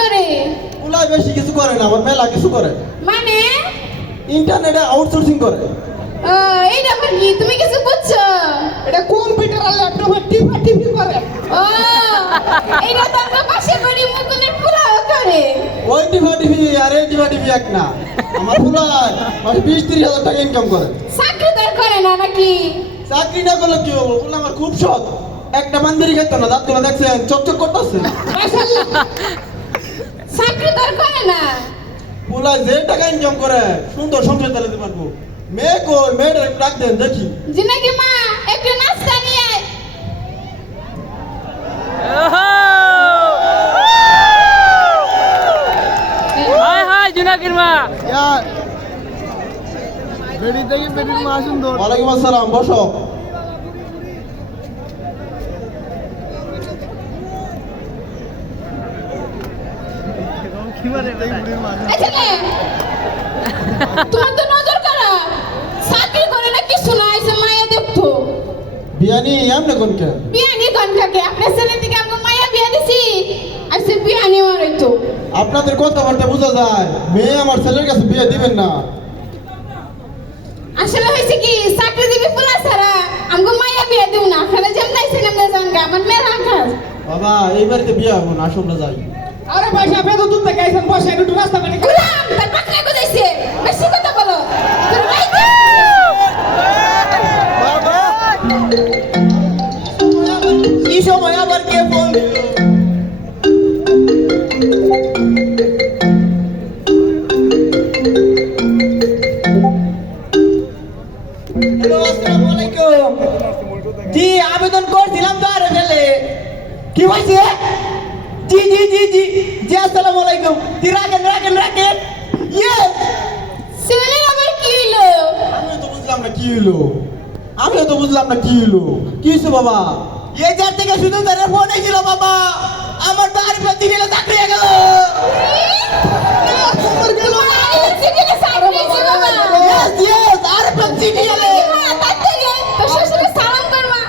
করে? পোলা বেশি কিছু করে না আমার মেলা কিছু করে। মানে? ইন্টারনেটে আউটসোর্সিং করে। ও, এইটা কি? তুমি কিছু বুঝছ? এটা কম্পিউটার আর ল্যাপটপে টিপা টিপি করে। ও এইটা তো আমরা পাশে বাড়ি মুকুলের পোলাও করে। ওই টিভা টিভি আর এই টিভা টিভি এক না। আমার ফুলাই মাসে বিশ তিরিশ হাজার টাকা ইনকাম করে। চাকরি তার করে না নাকি? চাকরি না করলে কি হব? আমার খুব শখ একটা মান্দিরি খেত না দাঁতগুলো দেখছেন চকচক করতেছে। চাকরি তার করে না। ফুলাই যে টাকা ইনকাম করে সুন্দর সংসার চালাতে পারব। মেয়ে কই মেয়েটা একটু ডাক দেন দেখি। জিনাকি মা? একটু নাস্তা নিয়ে। হাই হাই জুনাকির মা। বেরি থেকে বেরির মা সুন্দর ওয়ালাইকুম আসসালাম বসো এই ছেলে, তোমার তো নজর খারাপ। চাকরি করে না কিছু না এসে মায়া দেখতো। বিয়ানি এমনি কোনকে বিয়ানি কনকাকে আপনার ছেলে থেকে আমাকে মায়া বিয়া দিছি। আইসে বিয়ানি মারাইতো আপনাদের কথাবার্তা বোঝা যায়। মেয়ে আমার ছেলের কাছে বিয়ে দিবেন না। আসলে হয়েছে কি চাকরি দিবি পোলা ছাড়া আমাকে মায়া বিয়া দিও না। আপনারা যেমন আইসেন আমরা জানগা। আমার মেলা কাজ বাবা এই বাড়িতে বিয়ে হব না আসুন না যাই। আরে পয়সা পেতো দূর থেকে আইসেন বসে একটু রাস্তা খাই গুলাম তার পাকনা কোথাইছে বেশি কথা বলো। তোর বাইকে এই সময় আবার কে ফোন হ্যালো আসসালামু আলাইকুম। জি আবেদন করছিলাম তো আরে ফেলে কি হয়েছে জি জি জি জি। জি আসসালামু আলাইকুম। জি রাখেন রাখেন রাখেন। ইয়ে। ছেলের আবার কি হইল আমিও তো বুঝলাম না কি হলো। আমিও তো বুঝলাম না কি হলো। কি হয়েছে বাবা? এই যার থেকে শুধু তারা ফোন এসেছিল বাবা আমার আর প্রতি গেলে চাকরি গেল। আর প্রতি গেলে সালাম করবা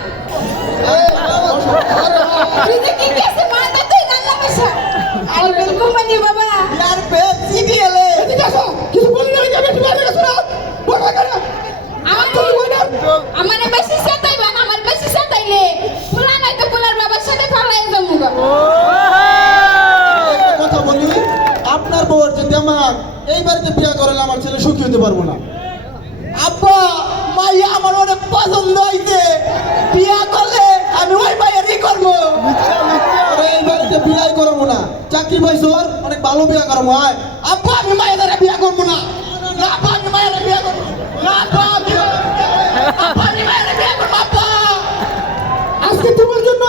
তুই যে কি গেছে মা তা তুই নান্না বসা আর ঘুমানি বাবা আর প্রতি গেলে কিছু বলি না যাবে তুমি আগে শোনো। বড় করে আমার আমার বেশি সাতাইবা না আমার বেশি সাতাইলে ফুলা নাই তো ফুলার বাবার সাথে ফালাই যাব গো। কথা বলি আপনার বউর যে দেমাগ এই বাড়িতে বিয়ে করলে আমার ছেলে সুখী হতে পারব না। আব্বা মাইয়া আমার অনেক পছন্দ হইছে। বিয়া করলে আমি ওই মাইয়ারই করব। চাকরি পাইছো আর অনেক ভালো বিয়ে করব আব্বা, আমি মায়ের বিয়া করব না। আজকে তোমার জন্য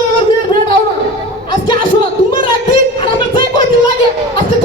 আজকে আসো তোমার একদিন আর আমার লাগে, আজকে